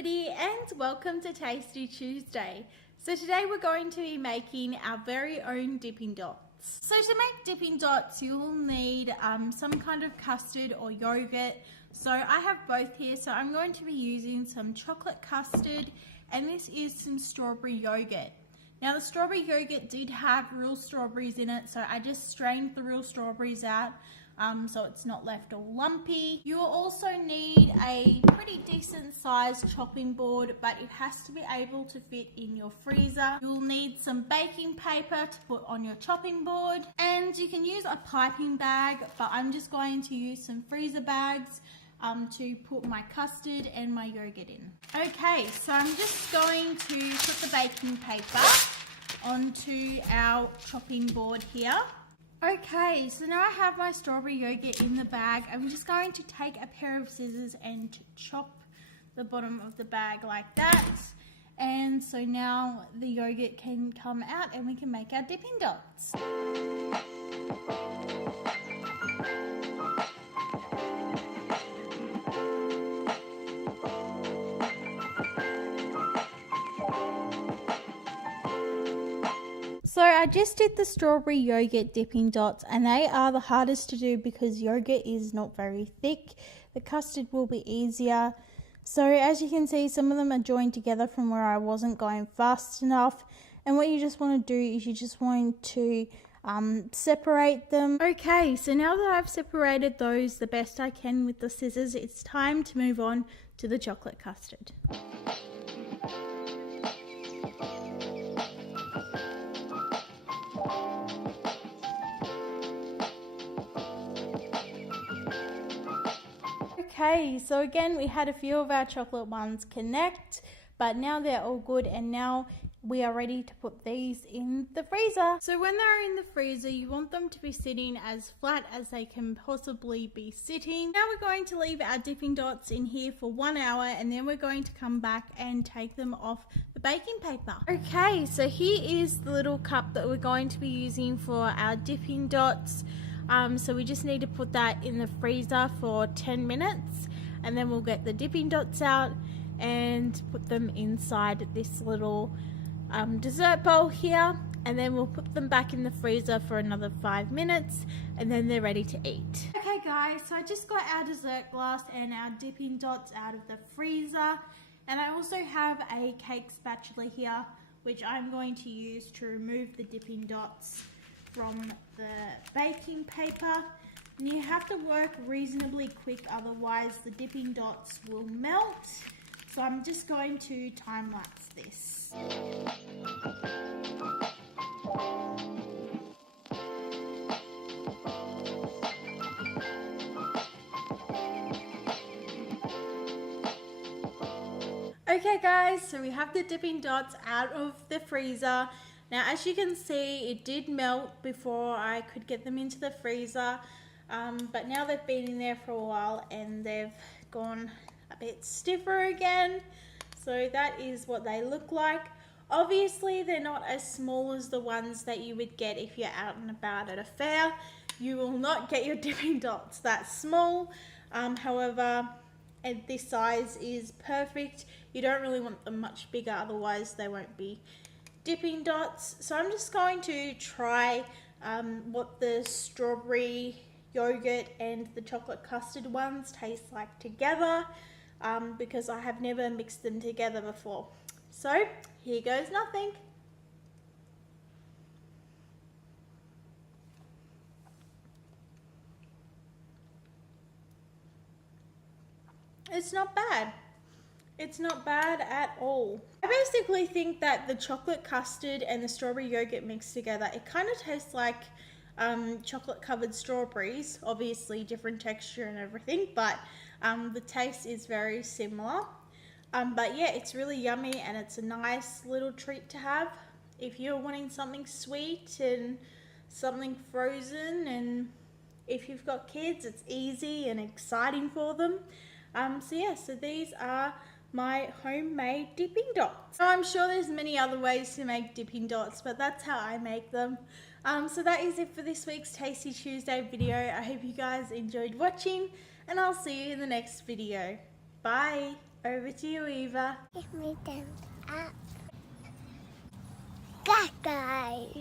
everybody and welcome to Tasty Tuesday. So today we're going to be making our very own dipping dots. So to make dipping dots you'll need some kind of custard or yogurt. So I have both here, so I'm going to be using some chocolate custard and this is some strawberry yogurt. Now the strawberry yogurt did have real strawberries in it, so I just strained the real strawberries out so it's not left all lumpy. You will also need a pretty decent sized chopping board, but it has to be able to fit in your freezer. You'll need some baking paper to put on your chopping board, and you can use a piping bag, but I'm just going to use some freezer bags to put my custard and my yogurt in. Okay, so I'm just going to put the baking paper onto our chopping board here. Okay, so now I have my strawberry yogurt in the bag. I'm just going to take a pair of scissors and chop the bottom of the bag like that. And so now the yogurt can come out and we can make our dipping dots. So I just did the strawberry yogurt dipping dots and they are the hardest to do because yogurt is not very thick. The custard will be easier. So as you can see, some of them are joined together from where I wasn't going fast enough. And what you just want to do is you just want to separate them. Okay, so now that I've separated those the best I can with the scissors, it's time to move on to the chocolate custard. Okay, so again we had a few of our chocolate ones connect, but now they're all good and now we are ready to put these in the freezer. So when they're in the freezer you want them to be sitting as flat as they can possibly be sitting. Now we're going to leave our dipping dots in here for 1 hour and then we're going to come back and take them off the baking paper. Okay, so here is the little cup that we're going to be using for our dipping dots. So we just need to put that in the freezer for 10 minutes and then we'll get the dipping dots out and put them inside this little dessert bowl here, and then we'll put them back in the freezer for another 5 minutes and then they're ready to eat. Okay guys, so I just got our dessert glass and our dipping dots out of the freezer, and I also have a cake spatula here which I'm going to use to remove the dipping dots from the baking paper. And you have to work reasonably quick, otherwise the dipping dots will melt. So I'm just going to time lapse this. Okay guys, so we have the dipping dots out of the freezer. Now as you can see, it did melt before I could get them into the freezer, but now they've been in there for a while and they've gone a bit stiffer again. So that is what they look like. Obviously they're not as small as the ones that you would get if you're out and about at a fair. You will not get your dipping dots that small. However, at this size is perfect. You don't really want them much bigger, otherwise they won't be dipping dots. So I'm just going to try what the strawberry yogurt and the chocolate custard ones taste like together, because I have never mixed them together before. So here goes nothing. It's not bad. It's not bad at all. I basically think that the chocolate custard and the strawberry yogurt mixed together, it kind of tastes like chocolate covered strawberries. Obviously different texture and everything, but the taste is very similar. But yeah, it's really yummy and it's a nice little treat to have if you're wanting something sweet and something frozen, and if you've got kids it's easy and exciting for them. So yeah, so these are my homemade dipping dots. So I'm sure there's many other ways to make dipping dots, but that's how I make them. So that is it for this week's Tasty Tuesday video. I hope you guys enjoyed watching and I'll see you in the next video. Bye! Over to you, Eva. Give me thumbs up. Guys.